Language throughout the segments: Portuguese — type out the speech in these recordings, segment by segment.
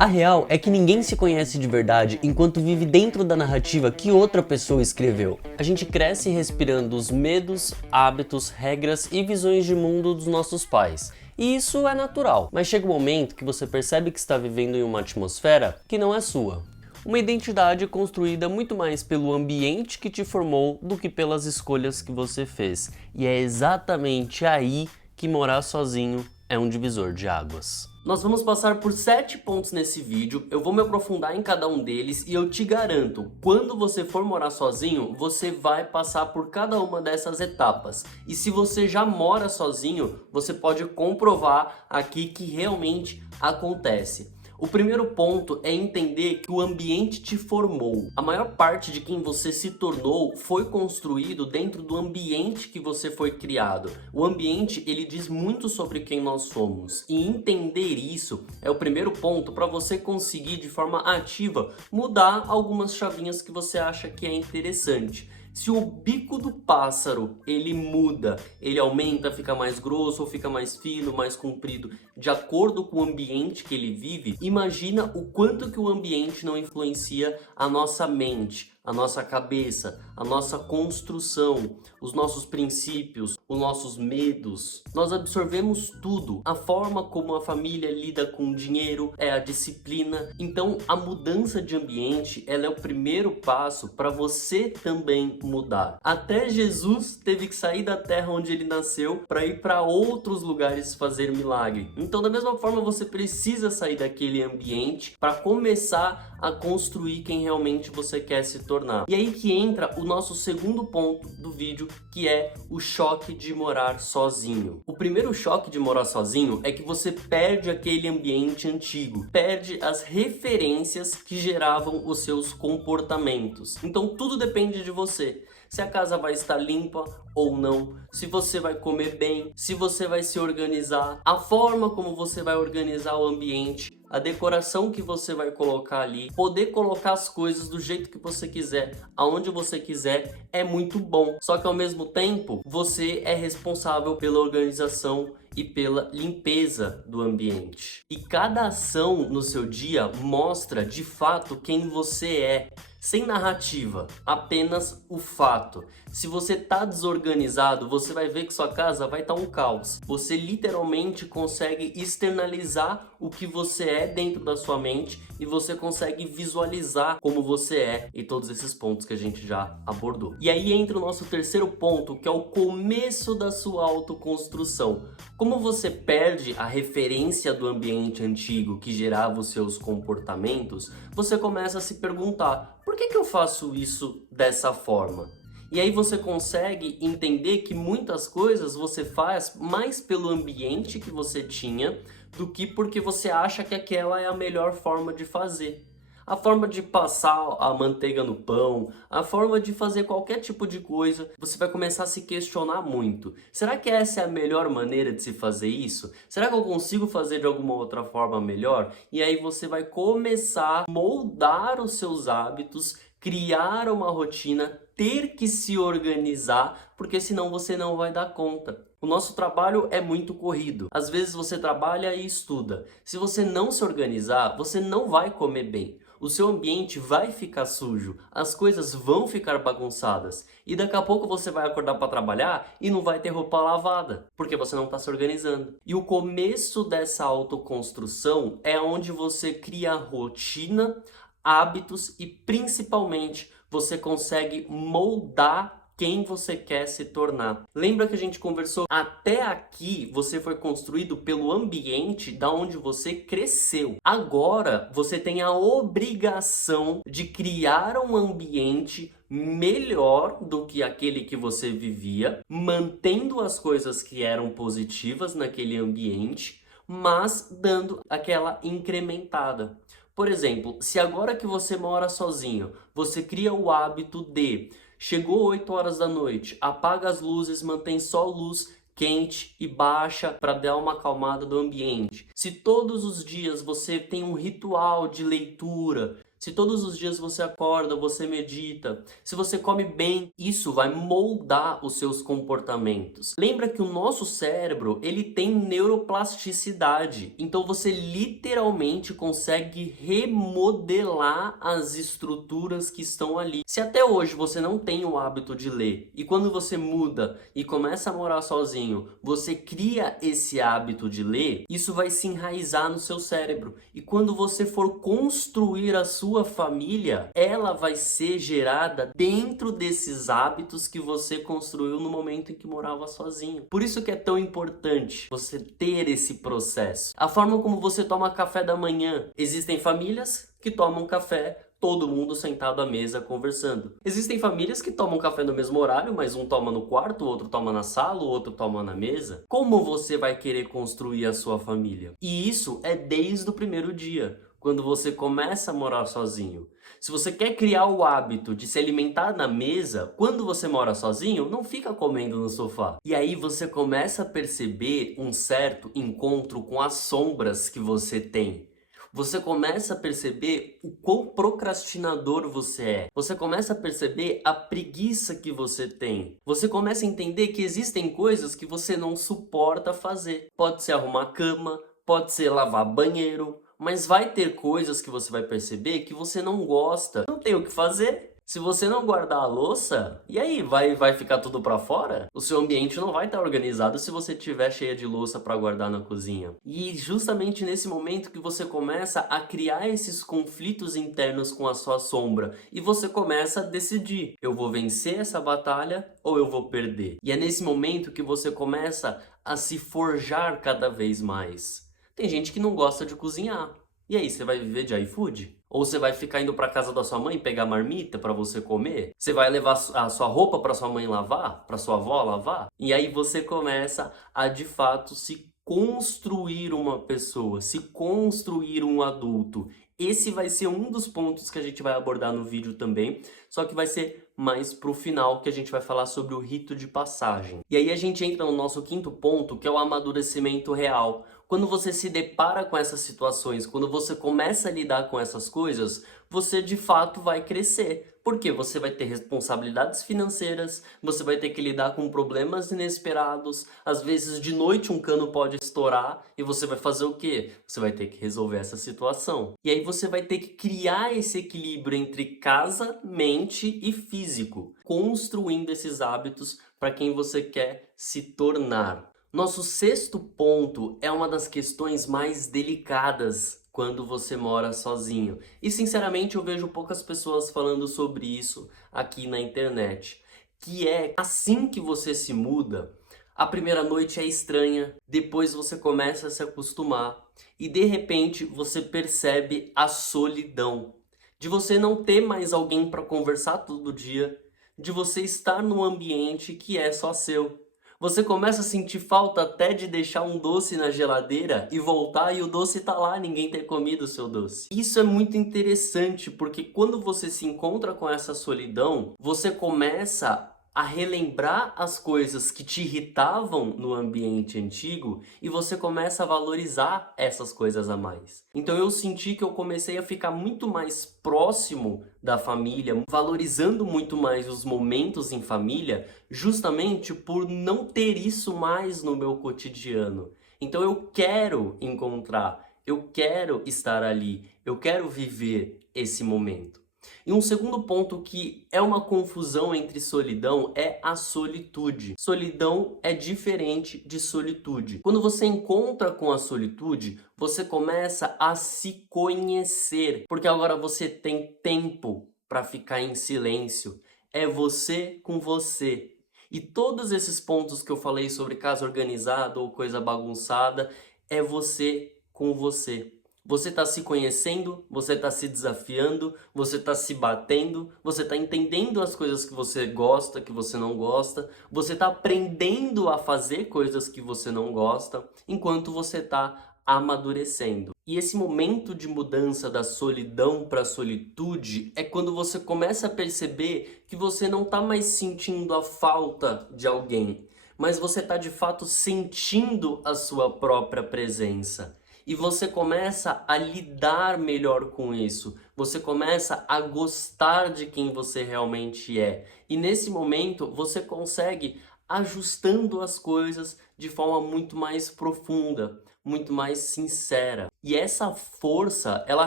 A real é que ninguém se conhece de verdade enquanto vive dentro da narrativa que outra pessoa escreveu. A gente cresce respirando os medos, hábitos, regras e visões de mundo dos nossos pais. E isso é natural, mas chega um momento que você percebe que está vivendo em uma atmosfera que não é sua. Uma identidade construída muito mais pelo ambiente que te formou do que pelas escolhas que você fez. E é exatamente aí que morar sozinho é um divisor de águas. Nós vamos passar por 7 pontos nesse vídeo, eu vou me aprofundar em cada um deles e eu te garanto, quando você for morar sozinho, você vai passar por cada uma dessas etapas. E se você já mora sozinho, você pode comprovar aqui que realmente acontece. O primeiro ponto é entender que o ambiente te formou. A maior parte de quem você se tornou foi construído dentro do ambiente que você foi criado. O ambiente, ele diz muito sobre quem nós somos. E entender isso é o primeiro ponto para você conseguir de forma ativa mudar algumas chavinhas que você acha que é interessante. Se o bico do pássaro, ele muda, ele aumenta, fica mais grosso ou fica mais fino, mais comprido, de acordo com o ambiente que ele vive, imagina o quanto que o ambiente não influencia a nossa mente, a nossa cabeça, a nossa construção, os nossos princípios, os nossos medos. Nós absorvemos tudo. A forma como a família lida com o dinheiro é a disciplina. Então, a mudança de ambiente, ela é o primeiro passo para você também mudar. Até Jesus teve que sair da terra onde ele nasceu para ir para outros lugares fazer milagre. Então, da mesma forma, você precisa sair daquele ambiente para começar a construir quem realmente você quer se tornar. E aí que entra o nosso segundo ponto do vídeo, que é o choque de morar sozinho. O primeiro choque de morar sozinho é que você perde aquele ambiente antigo, perde as referências que geravam os seus comportamentos. Então tudo depende de você. Se a casa vai estar limpa ou não, se você vai comer bem, se você vai se organizar, a forma como você vai organizar o ambiente, a decoração que você vai colocar ali, poder colocar as coisas do jeito que você quiser, aonde você quiser, é muito bom. Só que ao mesmo tempo, você é responsável pela organização e pela limpeza do ambiente. E cada ação no seu dia mostra de fato quem você é. Sem narrativa, apenas o fato. Se você tá desorganizado, você vai ver que sua casa vai estar um caos. Você literalmente consegue externalizar o que você é dentro da sua mente e você consegue visualizar como você é e todos esses pontos que a gente já abordou. E aí entra o nosso terceiro ponto, que é o começo da sua autoconstrução. Como você perde a referência do ambiente antigo que gerava os seus comportamentos, você começa a se perguntar: por que eu faço isso dessa forma? E aí você consegue entender que muitas coisas você faz mais pelo ambiente que você tinha do que porque você acha que aquela é a melhor forma de fazer. A forma de passar a manteiga no pão, a forma de fazer qualquer tipo de coisa, você vai começar a se questionar muito. Será que essa é a melhor maneira de se fazer isso? Será que eu consigo fazer de alguma outra forma melhor? E aí você vai começar a moldar os seus hábitos, criar uma rotina, ter que se organizar, porque senão você não vai dar conta. O nosso trabalho é muito corrido. Às vezes você trabalha e estuda. Se você não se organizar, você não vai comer bem. O seu ambiente vai ficar sujo, as coisas vão ficar bagunçadas e daqui a pouco você vai acordar para trabalhar e não vai ter roupa lavada, porque você não está se organizando. E o começo dessa autoconstrução é onde você cria rotina, hábitos e principalmente você consegue moldar quem você quer se tornar. Lembra que a gente conversou? Até aqui você foi construído pelo ambiente da onde você cresceu. Agora você tem a obrigação de criar um ambiente melhor do que aquele que você vivia, mantendo as coisas que eram positivas naquele ambiente, mas dando aquela incrementada. Por exemplo, se agora que você mora sozinho, você cria o hábito de chegou 8 horas da noite, apaga as luzes, mantém só luz quente e baixa para dar uma acalmada do ambiente. Se todos os dias você tem um ritual de leitura, Se todos os dias você acorda, você medita, se você come bem, isso vai moldar os seus comportamentos. Lembra que o nosso cérebro, ele tem neuroplasticidade, então você literalmente consegue remodelar as estruturas que estão ali. Se até hoje você não tem o hábito de ler, e quando você muda e começa a morar sozinho, você cria esse hábito de ler, isso vai se enraizar no seu cérebro. E quando você for construir a sua família, ela vai ser gerada dentro desses hábitos que você construiu no momento em que morava sozinho. Por isso que é tão importante você ter esse processo. A forma como você toma café da manhã. Existem famílias que tomam café todo mundo sentado à mesa conversando. Existem famílias que tomam café no mesmo horário, mas um toma no quarto, o outro toma na sala, o outro toma na mesa. Como você vai querer construir a sua família? E isso é desde o primeiro dia, quando você começa a morar sozinho. Se você quer criar o hábito de se alimentar na mesa, quando você mora sozinho, não fica comendo no sofá. E aí você começa a perceber um certo encontro com as sombras que você tem. Você começa a perceber o quão procrastinador você é. Você começa a perceber a preguiça que você tem. Você começa a entender que existem coisas que você não suporta fazer. Pode ser arrumar cama, pode ser lavar banheiro, mas vai ter coisas que você vai perceber que você não gosta. Não tem o que fazer. Se você não guardar a louça, e aí, vai ficar tudo pra fora? O seu ambiente não vai estar organizado se você tiver cheia de louça para guardar na cozinha. E justamente nesse momento que você começa a criar esses conflitos internos com a sua sombra, e você começa a decidir, eu vou vencer essa batalha ou eu vou perder? E é nesse momento que você começa a se forjar cada vez mais. Tem gente que não gosta de cozinhar. E aí, você vai viver de iFood? Ou você vai ficar indo para casa da sua mãe pegar marmita para você comer? Você vai levar a sua roupa para sua mãe lavar? Para sua avó lavar? E aí você começa a, de fato, se construir uma pessoa, se construir um adulto. Esse vai ser um dos pontos que a gente vai abordar no vídeo também, só que vai ser mais pro final, que a gente vai falar sobre o rito de passagem. E aí a gente entra no nosso quinto ponto, que é o amadurecimento real. Quando você se depara com essas situações, quando você começa a lidar com essas coisas, você de fato vai crescer. Porque você vai ter responsabilidades financeiras, você vai ter que lidar com problemas inesperados, às vezes de noite um cano pode estourar e você vai fazer o quê? Você vai ter que resolver essa situação. E aí você vai ter que criar esse equilíbrio entre casa, mente e físico, construindo esses hábitos para quem você quer se tornar. Nosso sexto ponto é uma das questões mais delicadas quando você mora sozinho. E sinceramente eu vejo poucas pessoas falando sobre isso aqui na internet. Que é assim que você se muda, a primeira noite é estranha, depois você começa a se acostumar e de repente você percebe a solidão. De você não ter mais alguém para conversar todo dia, de você estar num ambiente que é só seu. Você começa a sentir falta até de deixar um doce na geladeira e voltar e o doce tá lá, ninguém ter comido o seu doce. Isso é muito interessante porque quando você se encontra com essa solidão, você começa a relembrar as coisas que te irritavam no ambiente antigo e você começa a valorizar essas coisas a mais. Então eu senti que eu comecei a ficar muito mais próximo da família, valorizando muito mais os momentos em família, justamente por não ter isso mais no meu cotidiano. Então eu quero encontrar, eu quero estar ali, eu quero viver esse momento. E um segundo ponto que é uma confusão entre solidão é a solitude. Solidão é diferente de solitude. Quando você encontra com a solitude, você começa a se conhecer, porque agora você tem tempo para ficar em silêncio. É você com você. E todos esses pontos que eu falei sobre casa organizada ou coisa bagunçada, é você com você. Você está se conhecendo, você está se desafiando, você está se batendo, você está entendendo as coisas que você gosta, que você não gosta, você está aprendendo a fazer coisas que você não gosta, enquanto você está amadurecendo. E esse momento de mudança da solidão para a solitude é quando você começa a perceber que você não está mais sentindo a falta de alguém, mas você está de fato sentindo a sua própria presença. e você começa a lidar melhor com isso. Você começa a gostar de quem você realmente é. E nesse momento você consegue ajustando as coisas de forma muito mais profunda, muito mais sincera. E essa força, ela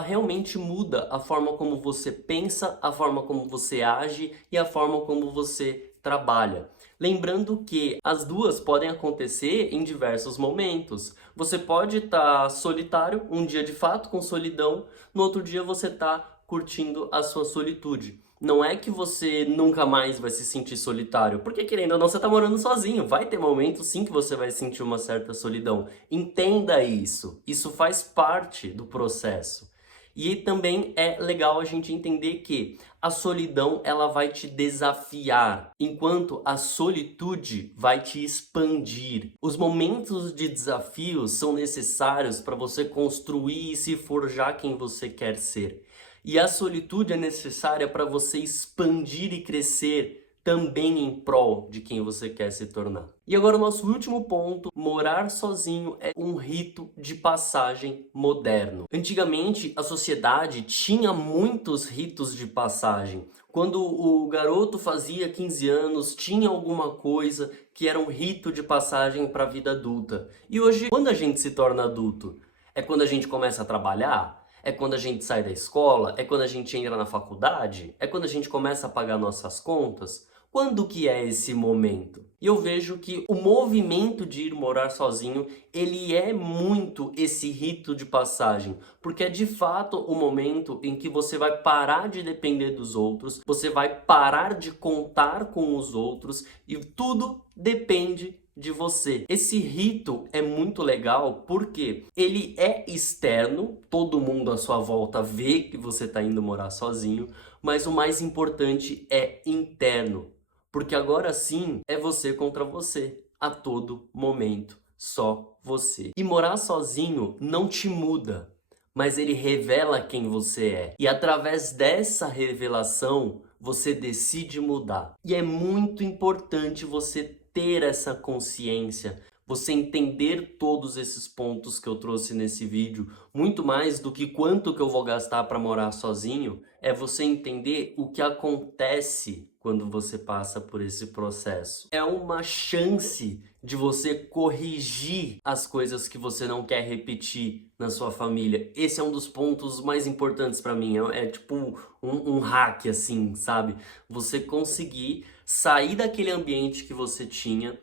realmente muda a forma como você pensa, a forma como você age e a forma como você trabalha. Lembrando que as duas podem acontecer em diversos momentos. Você pode estar solitário, um dia de fato com solidão, no outro dia você está curtindo a sua solitude. Não é que você nunca mais vai se sentir solitário, porque querendo ou não, você tá morando sozinho. Vai ter momentos sim que você vai sentir uma certa solidão. Entenda isso. Isso faz parte do processo. E também é legal a gente entender que a solidão ela vai te desafiar, enquanto a solitude vai te expandir. Os momentos de desafio são necessários para você construir e se forjar quem você quer ser. E a solitude é necessária para você expandir e crescer também em prol de quem você quer se tornar. E agora o nosso último ponto, morar sozinho é um rito de passagem moderno. Antigamente a sociedade tinha muitos ritos de passagem. Quando o garoto fazia 15 anos, tinha alguma coisa que era um rito de passagem para a vida adulta. E hoje, quando a gente se torna adulto? É quando a gente começa a trabalhar? É quando a gente sai da escola? É quando a gente entra na faculdade? É quando a gente começa a pagar nossas contas? Quando que é esse momento? E eu vejo que o movimento de ir morar sozinho, ele é muito esse rito de passagem, porque é de fato o momento em que você vai parar de depender dos outros, você vai parar de contar com os outros e tudo depende de você. Esse rito é muito legal porque ele é externo, todo mundo à sua volta vê que você está indo morar sozinho, mas o mais importante é interno, porque agora sim é você contra você, a todo momento, só você. E morar sozinho não te muda, mas ele revela quem você é. E através dessa revelação, você decide mudar. E é muito importante você ter essa consciência, você entender todos esses pontos que eu trouxe nesse vídeo, muito mais do que quanto que eu vou gastar para morar sozinho, é você entender o que acontece quando você passa por esse processo. É uma chance de você corrigir as coisas que você não quer repetir na sua família. Esse é um dos pontos mais importantes para mim, é tipo um hack assim, sabe? Você conseguir sair daquele ambiente que você tinha,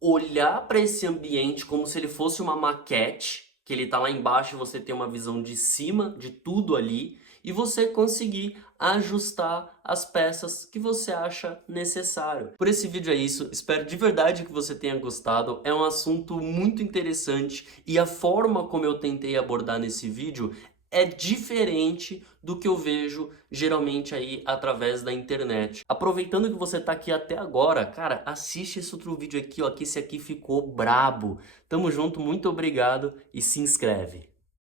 olhar para esse ambiente como se ele fosse uma maquete, que ele tá lá embaixo e você tem uma visão de cima de tudo ali, e você conseguir ajustar as peças que você acha necessário. Por esse vídeo é isso, espero de verdade que você tenha gostado, é um assunto muito interessante e a forma como eu tentei abordar nesse vídeo é diferente do que eu vejo geralmente aí através da internet. Aproveitando que você tá aqui até agora, cara, assiste esse outro vídeo aqui, ó, que esse aqui ficou brabo. Tamo junto, muito obrigado e se inscreve.